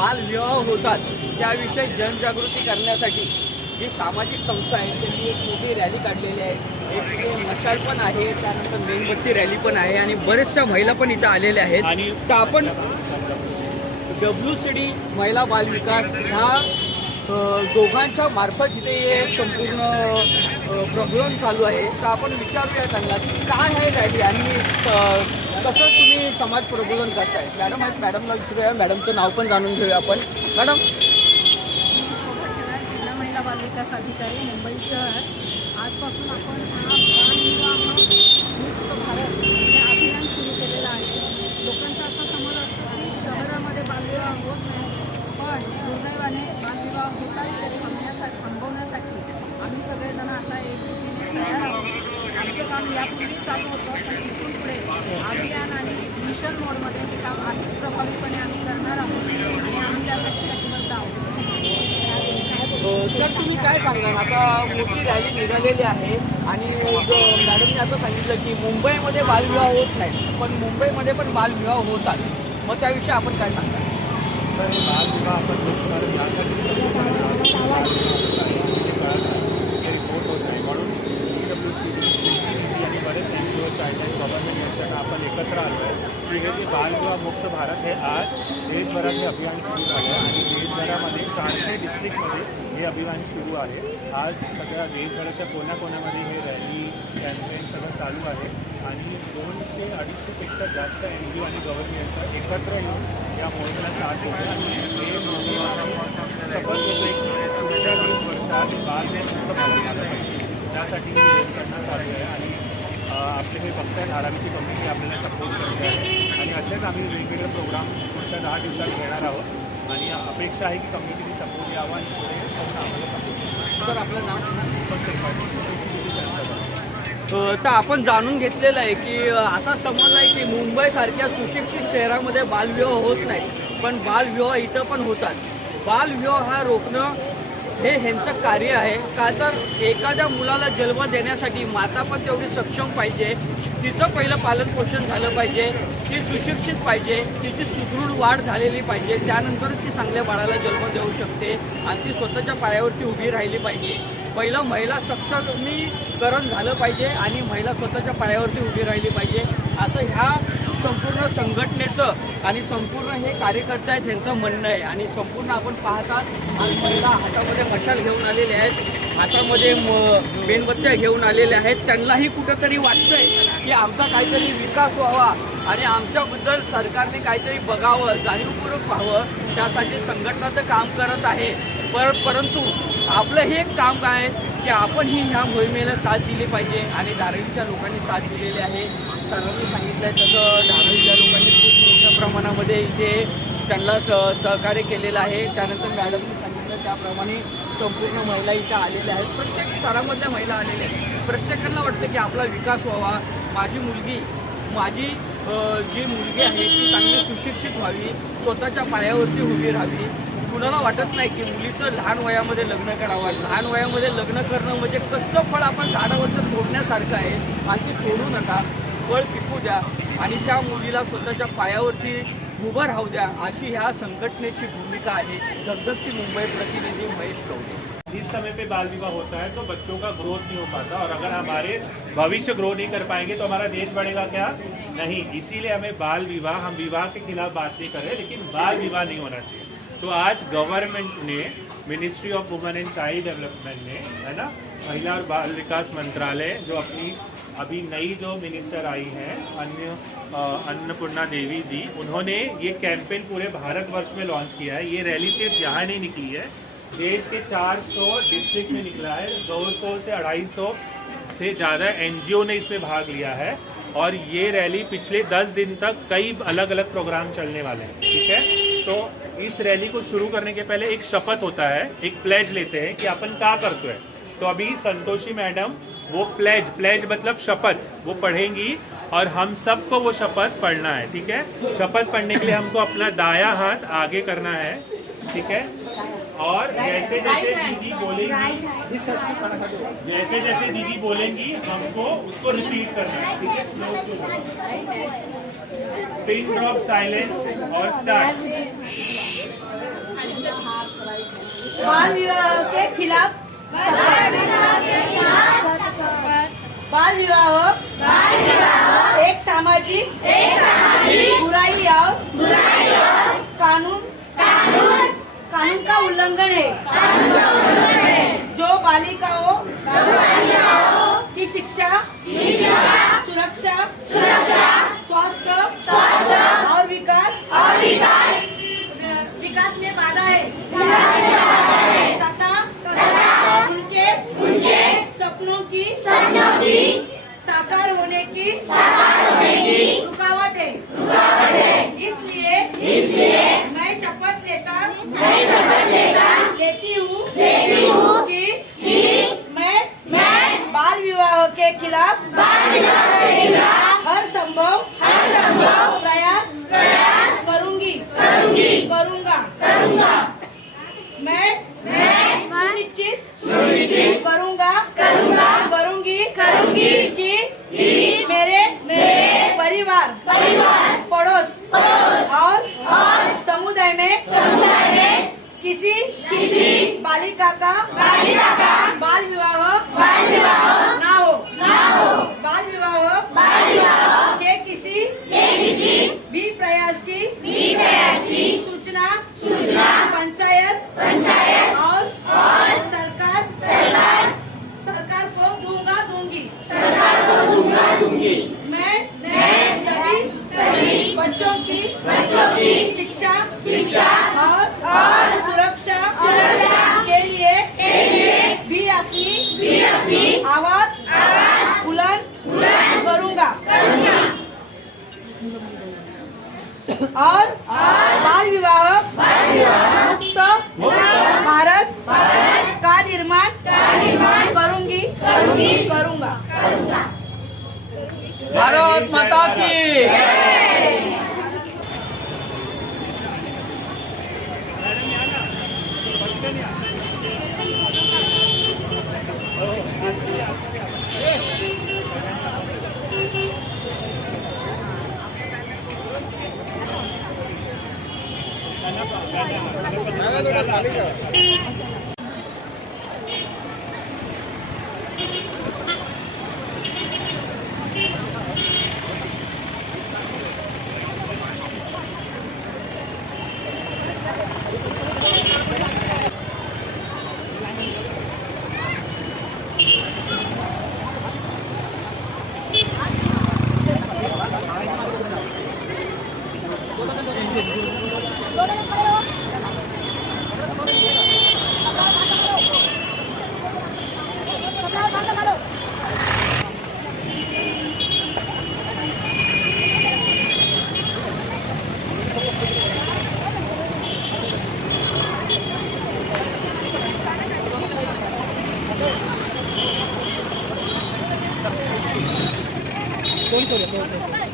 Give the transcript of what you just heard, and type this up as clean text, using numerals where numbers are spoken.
बालविवाह होतात त्याविषयी जनजागृती करण्यासाठी जी सामाजिक संस्था आहे त्यांनी एक मोठी रॅली काढलेली आहे. एक तिथे मशाल पण आहे, त्यानंतर मेणबत्ती रॅली पण आहे आणि बऱ्याचशा महिला पण इथं आलेल्या आहेत. आणि तर आपण WCD महिला बालविकास ह्या दोघांच्या मार्फत इथे हे संपूर्ण प्रबोधन चालू आहे. तर आपण विचारूया त्यांना की काय आहे रॅली आणि कसं तुम्ही समाज प्रबोधन करताय. मॅडम आहेत, मॅडमला विचारूया, मॅडमचं नाव पण जाणून घेऊया आपण. मॅडम, जिल्हा महिला बालविकास अधिकारी मुंबई शहर. आजपासून आपण हा बालविवाह मुक्त भारत हे अभियान सुरू केलेलं आहे. लोकांचा असा समज असतो की शहरामध्ये बालविवाह होत नाही, पण दुर्दैवाने बालविवाह होतात ते थांबवण्यासाठी आम्ही सगळेजण आता एकजुटीने तयार आहोत. आमचं काम यापूर्वी चालू होतं, पण इथून पुढे अभियान आणि मिशन मोडमध्ये हे काम अधिक प्रभावीपणे आम्ही करणार आहोत आणि आम्ही त्यासाठी कटिबद्ध आहोत. सर तुम्ही काय सांगणार, आता मोठी रॅली निघालेली आहे आणि मॅडमने आता सांगितलं की मुंबईमध्ये बालविवाह होत नाही, पण मुंबईमध्ये पण बालविवाह होतात. मग त्याविषयी आपण काय सांगणार. सर, बालविवाह आपण रिपोर्ट होत आहे म्हणून आणि बरेच NGO आहेत, गव्हर्नमेंट यांच्यानं आपण एकत्र आलो आहे की हे जे बालविवाह मुक्त भारत हे आज देशभरात हे अभियान सुरू झालं आहे आणि देशभरामध्ये 400 डिस्ट्रिक्टमध्ये हे अभियान सुरू आहे. आज सगळ्या देशभराच्या कोणाकोणामध्ये हे रॅली कॅम्पेन सगळं चालू आहे आणि 200-250पेक्षा जास्त NGO आणि गव्हर्नमेंट एकत्र येऊन या मोहिमेला साथ देते आणि हे मोहिमेची शपथ घेते की पुढच्या 20 वर्षात बालविवाह मुक्त भारत झालं पाहिजे. त्यासाठी हे करणं चालू आहे आणि आपले हे बघतायत आरामची कमिटी आपल्याला सपोर्ट करते आहे आणि असेच आम्ही वेगवेगळे प्रोग्राम पुढच्या 10 दिवसात घेणार आहोत आणि अपेक्षा आहे की कमिटीने सपोर्ट यावा आणि पुढे आम्हाला सपोर्ट. सर आपलं नाव. तर आपण जाणून घेतलेलं आहे की असा समज आहे की मुंबईसारख्या सुशिक्षित शहरामध्ये बालविवाह होत नाही, पण बालविवाह इथं पण होतात. बालविवाह हा रोखणं हे ह्यांचं कार्य आहे. का तर एखाद्या मुलाला जन्म देण्यासाठी माता पण तेवढी सक्षम पाहिजे, तिचं पहिलं पालनपोषण झालं पाहिजे, ती सुशिक्षित पाहिजे, तिची सुदृढ वाढ झालेली पाहिजे, त्यानंतरच ती चांगल्या बाळाला जन्म देऊ शकते आणि ती स्वतःच्या पायावरती उभी राहिली पाहिजे. पहिलं महिला सक्षमीकरण झालं पाहिजे आणि महिला स्वतःच्या पायावरती उभी राहिली पाहिजे, असं ह्या संपूर्ण संघटनेचं आणि संपूर्ण हे कार्यकर्ते आहेत त्यांचं म्हणणं आहे. आणि संपूर्ण आपण पाहतात आज महिला हातामध्ये मशाल घेऊन आलेल्या आहेत, हातामध्ये मेणबत्त्या घेऊन आलेल्या आहेत. त्यांनाही कुठंतरी वाटतंय की आमचा काहीतरी विकास व्हावा आणि आमच्याबद्दल सरकारने काहीतरी बघावं, जाणीवपूर्वक व्हावं, त्यासाठी संघटना तर काम करत आहे. परंतु आपलं हे एक काम काय की आपण ही ह्या मोहिमेला साथ दिली पाहिजे आणि धारावीच्या लोकांनी साथ दिलेली आहे. सरांनी सांगितलं आहे तसं धारावीच्या लोकांनी खूप मोठ्या प्रमाणामध्ये इथे त्यांना सहकार्य केलेलं आहे. त्यानंतर मॅडमनी सांगितलं त्याप्रमाणे संपूर्ण महिला इथं आलेल्या आहेत, प्रत्येक स्तरामधल्या महिला आलेल्या आहेत. प्रत्येकाला वाटतं की आपला विकास व्हावा, माझी जी मुलगी आहे ती चांगली सुशिक्षित व्हावी, स्वतःच्या पायावरती उभी राहावी. कुणाला वाटत नाही की मुलीचं लहान वयामध्ये लग्न करावं. लहान वयामध्ये लग्न करणं म्हणजे कच्चं फळ आपण झाडावरचं तोडण्यासारखं आहे आणि ते तोडू नका, फळ पिकू द्या आणि त्या मुलीला स्वतःच्या पायावरती उभं राहू द्या, अशी ह्या संघटनेची भूमिका आहे. जगदत्ती मुंबई प्रतिनिधी महेश कवडे. जिस समय पे बाल विवाह होता है तो बच्चों का ग्रोथ नहीं हो पाता और अगर हमारे भविष्य ग्रो नहीं कर पाएंगे तो हमारा देश बढ़ेगा क्या? नहीं. इसीलिए हमें बाल विवाह, हम विवाह के खिलाफ बात नहीं कर रहे, लेकिन बाल विवाह नहीं होना चाहिए. तो आज गवर्नमेंट ने, ministry of women end child development ने, है ना, महिला और बाल विकास मंत्रालय जो अपनी अभी नई जो मिनिस्टर आई हैं अन्नपूर्णा देवी जी, उन्होंने ये कैंपेन पूरे भारतवर्ष में लॉन्च किया है. ये रैली सिर्फ यहाँ नहीं निकली है, देश के 400 डिस्ट्रिक्ट में निकला है. 200 से 250 से ज़्यादा NGO ने इसमें भाग लिया है और ये रैली पिछले 10 दिन तक कई अलग अलग प्रोग्राम चलने वाले हैं. ठीक है, तो इस रैली को शुरू करने के पहले एक शपथ होता है, एक प्लेज लेते हैं कि अपन क्या करते हैं. तो अभी संतोषी मैडम वो प्लेज मतलब शपथ वो पढ़ेंगी और हम सबको वो शपथ पढ़ना है. ठीक है, शपथ पढ़ने के लिए हमको अपना दायां हाथ आगे करना है. ठीक है, और जैसे जैसे दीदी बोलेंगी, जैसे जैसे दीदी बोलेंगी हमको उसको रिपीट करना है. ठीक है, स्लो. पिन ड्रॉप साइलेंस और स्टार्ट. बाल विवाह के खिलाफ बाल विवाह एक सामाजिक बुराई और कानून का उल्लंघन है जो बालिकाओं की शिक्षा सुरक्षा स्वास्थ्य और विकास में बाधा है तथा उनके सपनों की साकार होने की रुकावट है इसलिए मैं शपथ लेती हूँ कि मैं बाल विवाह के खिलाफ हर संभव प्रयास करूंगा मैं सुनिश्चित करूंगी कि मेरे परिवार पड़ोस और समुदाय में किसी बालिका का बाल विवाह ना हो बाल विवाह के किसी भी प्रयास की सूचना पंचायत और सरकार को दूंगी मैं सभी बच्चों की शिक्षा और सुरक्षा के लिए भी अपनी आवाज बुलंद करूंगा और बाल विवाह मुक्त भारत का निर्माण करूंगा भारत माता की कोण